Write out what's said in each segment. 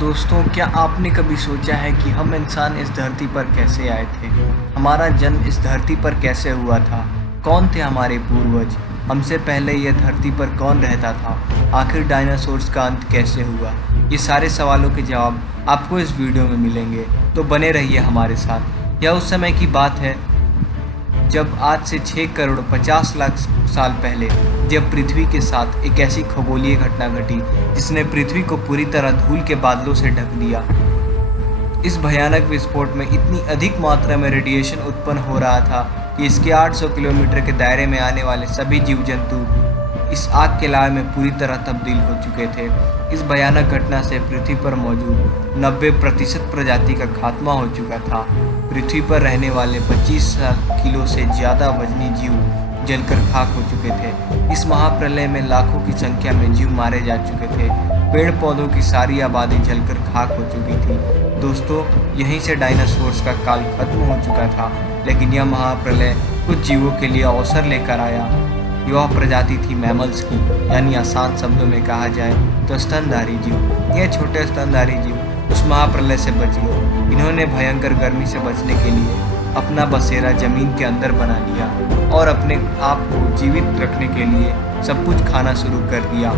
दोस्तों, क्या आपने कभी सोचा है कि हम इंसान इस धरती पर कैसे आए थे? हमारा जन्म इस धरती पर कैसे हुआ था? कौन थे हमारे पूर्वज? हमसे पहले यह धरती पर कौन रहता था? आखिर डायनासोर्स का अंत कैसे हुआ? ये सारे सवालों के जवाब आपको इस वीडियो में मिलेंगे, तो बने रहिए हमारे साथ। यह उस समय की बात है जब आज से 6 करोड़ 50 लाख साल पहले जब पृथ्वी के साथ एक ऐसी खगोलीय घटना घटी जिसने पृथ्वी को पूरी तरह धूल के बादलों से ढक दिया। इस भयानक विस्फोट में इतनी अधिक मात्रा में रेडिएशन उत्पन्न हो रहा था कि इसके 800 किलोमीटर के दायरे में आने वाले सभी जीव जंतु इस आग के लाए में पूरी तरह तब्दील हो चुके थे। इस भयानक घटना से पृथ्वी पर मौजूद 90% प्रजाति का खात्मा हो चुका था। पृथ्वी पर रहने वाले 25 किलो से ज़्यादा वजनी जीव जलकर खाक हो चुके थे। इस महाप्रलय में लाखों की संख्या में जीव मारे जा चुके थे। पेड़ पौधों की सारी आबादी जलकर खाक हो चुकी थी। दोस्तों, यहीं से डायनासोर्स का काल खत्म हो चुका था, लेकिन यह महाप्रलय कुछ जीवों के लिए अवसर लेकर आया। यह प्रजाति थी मैमल्स की, यानी आसान शब्दों में कहा जाए तो स्तनधारी जीव। यह छोटे स्तनधारी जीव उस महाप्रलय से बच गए। इन्होंने भयंकर गर्मी से बचने के लिए अपना बसेरा जमीन के अंदर बना लिया और अपने आप को जीवित रखने के लिए सब कुछ खाना शुरू कर दिया।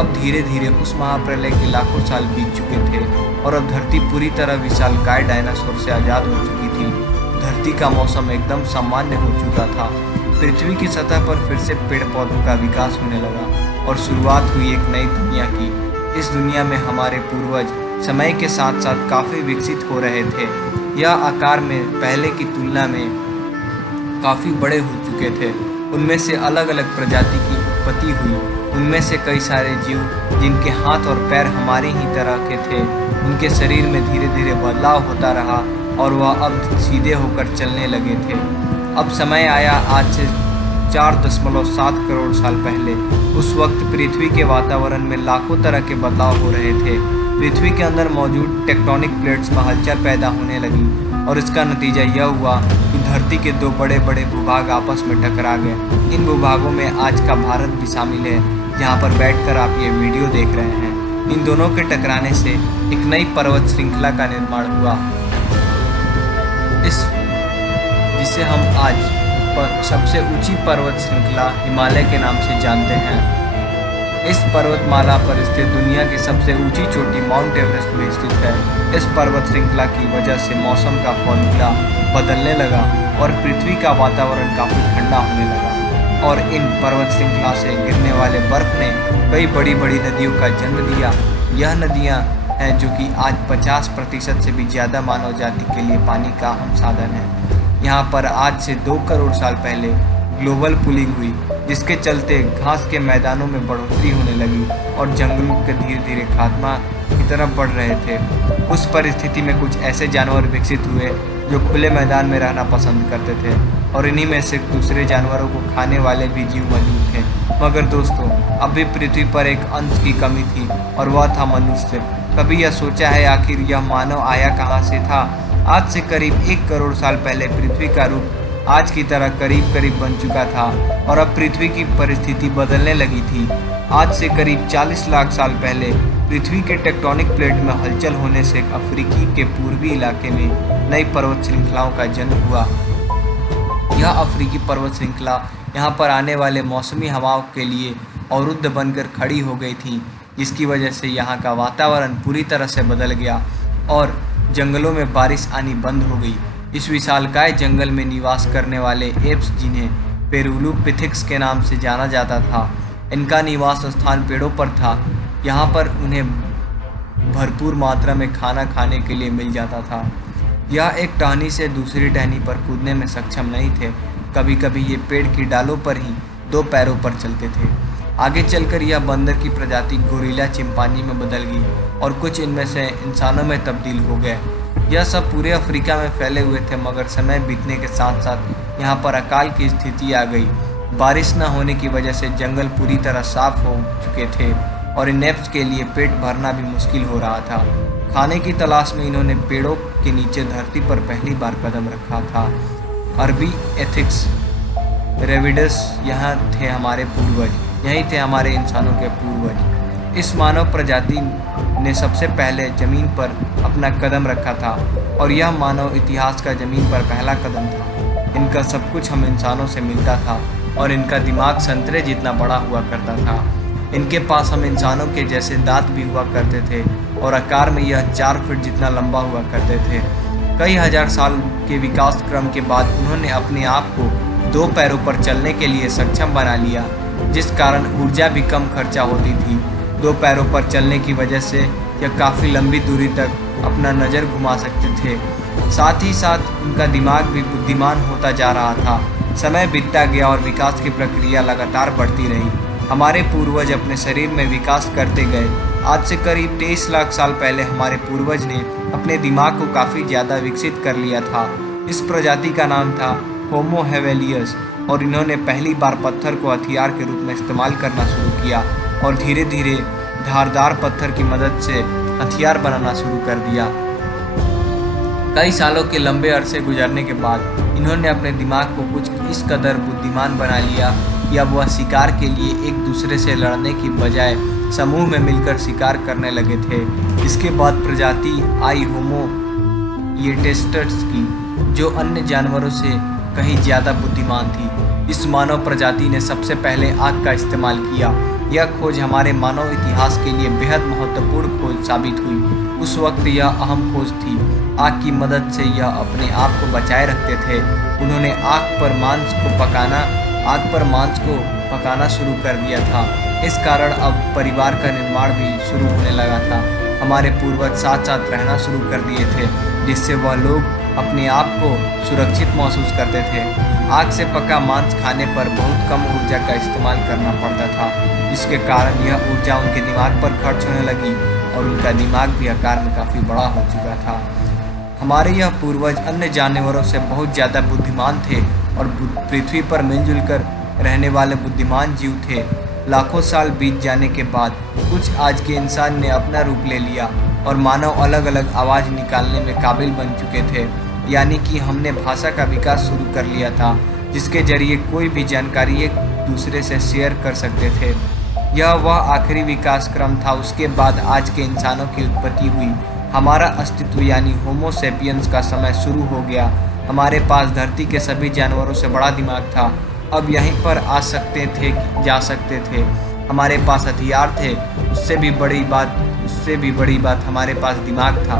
अब धीरे धीरे उस महाप्रलय के लाखों साल बीत चुके थे और अब धरती पूरी तरह विशालकाय डायनासोर से आज़ाद हो चुकी थी। धरती का मौसम एकदम सामान्य हो चुका था। पृथ्वी की सतह पर फिर से पेड़ पौधों का विकास होने लगा और शुरुआत हुई एक नई दुनिया की। इस दुनिया में हमारे पूर्वज समय के साथ साथ काफ़ी विकसित हो रहे थे। यह आकार में पहले की तुलना में काफ़ी बड़े हो चुके थे। उनमें से अलग अलग प्रजाति की उत्पत्ति हुई। उनमें से कई सारे जीव जिनके हाथ और पैर हमारी ही तरह के थे, उनके शरीर में धीरे धीरे बदलाव होता रहा और वह अब सीधे होकर चलने लगे थे। अब समय आया आज से 4.7 करोड़ साल पहले। उस वक्त पृथ्वी के वातावरण में लाखों तरह के बदलाव हो रहे थे। पृथ्वी के अंदर मौजूद टेक्टोनिक प्लेट्स में हलचल पैदा होने लगी और इसका नतीजा यह हुआ कि धरती के दो बड़े बड़े भूभाग आपस में टकरा गए। इन भूभागों में आज का भारत भी शामिल है, जहाँ पर बैठकर आप ये वीडियो देख रहे हैं। इन दोनों के टकराने से एक नई पर्वत श्रृंखला का निर्माण हुआ, जिसे हम आज सबसे ऊंची पर्वत श्रृंखला हिमालय के नाम से जानते हैं। इस पर्वतमाला पर स्थित दुनिया की सबसे ऊंची चोटी माउंट एवरेस्ट में स्थित है। इस पर्वत श्रृंखला की वजह से मौसम का फॉर्मूला बदलने लगा और पृथ्वी का वातावरण काफ़ी ठंडा होने लगा और इन पर्वत श्रृंखला से गिरने वाले बर्फ ने कई बड़ी बड़ी नदियों का जन्म दिया। यह नदियाँ हैं जो कि आज 50% से भी ज़्यादा मानव जाति के लिए पानी का अहम साधन है। यहाँ पर आज से 2 करोड़ साल पहले ग्लोबल कूलिंग हुई, जिसके चलते घास के मैदानों में बढ़ोतरी होने लगी और जंगलों के धीरे धीरे खात्मा की तरफ बढ़ रहे थे। उस परिस्थिति में कुछ ऐसे जानवर विकसित हुए जो खुले मैदान में रहना पसंद करते थे और इन्हीं में से दूसरे जानवरों को खाने वाले भी जीव मौजूद थे। मगर दोस्तों, अब भी पृथ्वी पर एक अंश की कमी थी और वह था मनुष्य। कभी यह सोचा है आखिर यह मानव आया कहाँ से था? आज से करीब 1 करोड़ साल पहले पृथ्वी का रूप आज की तरह करीब करीब बन चुका था और अब पृथ्वी की परिस्थिति बदलने लगी थी। आज से करीब 40 लाख साल पहले पृथ्वी के टेक्टोनिक प्लेट में हलचल होने से अफ्रीकी के पूर्वी इलाके में नई पर्वत श्रृंखलाओं का जन्म हुआ। यह अफ्रीकी पर्वत श्रृंखला यहाँ पर आने वाले मौसमी हवाओं के लिए अवरुद्ध बनकर खड़ी हो गई थी, जिसकी वजह से यहाँ का वातावरण पूरी तरह से बदल गया और जंगलों में बारिश आनी बंद हो गई। इस विशालकाय जंगल में निवास करने वाले एप्स, जिन्हें पेरुलुपिथिक्स के नाम से जाना जाता था, इनका निवास स्थान पेड़ों पर था। यहाँ पर उन्हें भरपूर मात्रा में खाना खाने के लिए मिल जाता था। यह एक टहनी से दूसरी टहनी पर कूदने में सक्षम नहीं थे। कभी कभी ये पेड़ की डालों पर ही 2 पैरों पर चलते थे। आगे चलकर यह बंदर की प्रजाति गोरिल्ला चिंपांजी में बदल गई और कुछ इनमें से इंसानों में तब्दील हो गए। यह सब पूरे अफ्रीका में फैले हुए थे, मगर समय बीतने के साथ साथ यहाँ पर अकाल की स्थिति आ गई। बारिश न होने की वजह से जंगल पूरी तरह साफ हो चुके थे और इन एप्स के लिए पेट भरना भी मुश्किल हो रहा था। खाने की तलाश में इन्होंने पेड़ों के नीचे धरती पर पहली बार कदम रखा था। अरबी एथिक्स रेविडस यहाँ थे हमारे पूर्वज, यही थे हमारे इंसानों के पूर्वज। इस मानव प्रजाति ने सबसे पहले ज़मीन पर अपना कदम रखा था और यह मानव इतिहास का ज़मीन पर पहला कदम था। इनका सब कुछ हम इंसानों से मिलता था और इनका दिमाग संतरे जितना बड़ा हुआ करता था। इनके पास हम इंसानों के जैसे दांत भी हुआ करते थे और आकार में यह 4 फीट जितना लंबा हुआ करते थे। कई हजार साल के विकास क्रम के बाद उन्होंने अपने आप को 2 पैरों पर चलने के लिए सक्षम बना लिया, जिस कारण ऊर्जा भी कम खर्चा होती थी। 2 पैरों पर चलने की वजह से यह काफ़ी लंबी दूरी तक अपना नज़र घुमा सकते थे। साथ ही साथ उनका दिमाग भी बुद्धिमान होता जा रहा था। समय बीतता गया और विकास की प्रक्रिया लगातार बढ़ती रही। हमारे पूर्वज अपने शरीर में विकास करते गए। आज से करीब 23 लाख साल पहले हमारे पूर्वज ने अपने दिमाग को काफ़ी ज़्यादा विकसित कर लिया था। इस प्रजाति का नाम था होमो हेवेलियस और इन्होंने पहली बार पत्थर को हथियार के रूप में इस्तेमाल करना शुरू किया और धीरे धीरे धारदार पत्थर की मदद से हथियार बनाना शुरू कर दिया। कई सालों के लंबे अरसे गुजरने के बाद इन्होंने अपने दिमाग को कुछ इस कदर बुद्धिमान बना लिया या वह शिकार के लिए एक दूसरे से लड़ने की बजाय समूह में मिलकर शिकार करने लगे थे। इसके बाद प्रजाति आई होमो इरेक्टस की, जो अन्य जानवरों से कहीं ज़्यादा बुद्धिमान थी। इस मानव प्रजाति ने सबसे पहले आग का इस्तेमाल किया। यह खोज हमारे मानव इतिहास के लिए बेहद महत्वपूर्ण खोज साबित हुई। उस वक्त यह अहम खोज थी। आग की मदद से यह अपने आप को बचाए रखते थे। उन्होंने आग पर मांस को पकाना शुरू कर दिया था। इस कारण अब परिवार का निर्माण भी शुरू होने लगा था। हमारे पूर्वज साथ साथ रहना शुरू कर दिए थे, जिससे वह लोग अपने आप को सुरक्षित महसूस करते थे। आग से पका मांस खाने पर बहुत कम ऊर्जा का इस्तेमाल करना पड़ता था, जिसके कारण यह ऊर्जा उनके दिमाग पर खर्च होने लगी और उनका दिमाग भी आकार में काफ़ी बड़ा हो चुका था। हमारे यह पूर्वज अन्य जानवरों से बहुत ज़्यादा बुद्धिमान थे और पृथ्वी पर मिलजुल कर रहने वाले बुद्धिमान जीव थे। लाखों साल बीत जाने के बाद कुछ आज के इंसान ने अपना रूप ले लिया और मानव अलग अलग आवाज़ निकालने में काबिल बन चुके थे। यानी कि हमने भाषा का विकास शुरू कर लिया था, जिसके जरिए कोई भी जानकारी एक दूसरे से शेयर कर सकते थे। यह वह आखिरी विकास क्रम था। उसके बाद आज के इंसानों की उत्पत्ति हुई। हमारा अस्तित्व यानी होमो सेपियंस का समय शुरू हो गया। हमारे पास धरती के सभी जानवरों से बड़ा दिमाग था। अब यहीं पर जा सकते थे। हमारे पास हथियार थे। उससे भी बड़ी बात हमारे पास दिमाग था।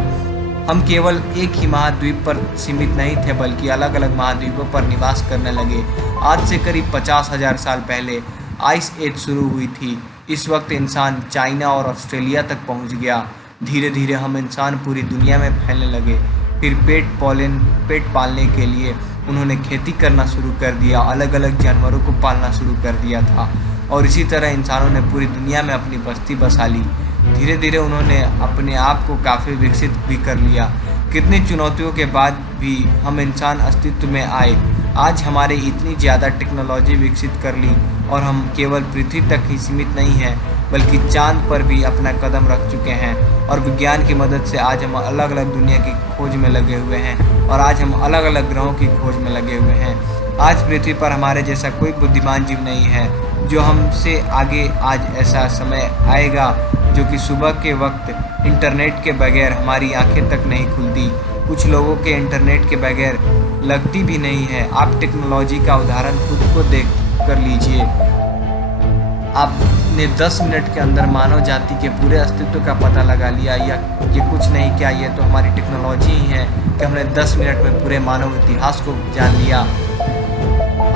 हम केवल एक ही महाद्वीप पर सीमित नहीं थे, बल्कि अलग अलग महाद्वीपों पर निवास करने लगे। आज से करीब 50,000 साल पहले आइस एज शुरू हुई थी। इस वक्त इंसान चाइना और ऑस्ट्रेलिया तक पहुंच गया। धीरे धीरे हम इंसान पूरी दुनिया में फैलने लगे। फिर पेट पालने के लिए उन्होंने खेती करना शुरू कर दिया, अलग अलग जानवरों को पालना शुरू कर दिया था और इसी तरह इंसानों ने पूरी दुनिया में अपनी बस्ती बसा ली। धीरे धीरे उन्होंने अपने आप को काफ़ी विकसित भी कर लिया। कितनी चुनौतियों के बाद भी हम इंसान अस्तित्व में आए। आज हमारे इतनी ज़्यादा टेक्नोलॉजी विकसित कर ली और हम केवल पृथ्वी तक ही सीमित नहीं हैं, बल्कि चांद पर भी अपना कदम रख चुके हैं और विज्ञान की मदद से आज हम अलग अलग दुनिया की खोज में लगे हुए हैं और आज हम अलग अलग ग्रहों की खोज में लगे हुए हैं। आज पृथ्वी पर हमारे जैसा कोई बुद्धिमान जीव नहीं है जो हमसे आगे। आज ऐसा समय आएगा जो कि सुबह के वक्त इंटरनेट के बगैर हमारी आंखें तक नहीं खुलती। कुछ लोगों के इंटरनेट के बगैर लगती भी नहीं है। आप टेक्नोलॉजी का उदाहरण खुद को देख कर लीजिए। आपने 10 मिनट के अंदर मानव जाति के पूरे अस्तित्व का पता लगा लिया। या ये कुछ नहीं, क्या ये तो हमारी टेक्नोलॉजी ही है कि हमने 10 मिनट में पूरे मानव इतिहास को जान लिया।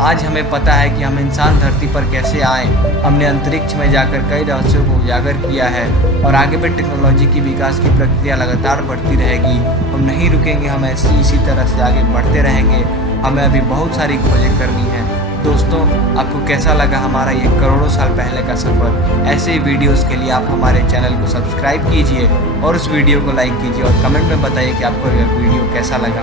आज हमें पता है कि हम इंसान धरती पर कैसे आए। हमने अंतरिक्ष में जाकर कई रहस्यों को उजागर किया है और आगे भी टेक्नोलॉजी की विकास की प्रक्रिया लगातार बढ़ती रहेगी। हम नहीं रुकेंगे, हम इसी तरह से आगे बढ़ते रहेंगे। हमें अभी बहुत सारी खोजें करनी है। दोस्तों, आपको कैसा लगा हमारा ये करोड़ों साल पहले का सफ़र? ऐसे ही वीडियोस के लिए आप हमारे चैनल को सब्सक्राइब कीजिए और उस वीडियो को लाइक कीजिए और कमेंट में बताइए कि आपको यह वीडियो कैसा लगा।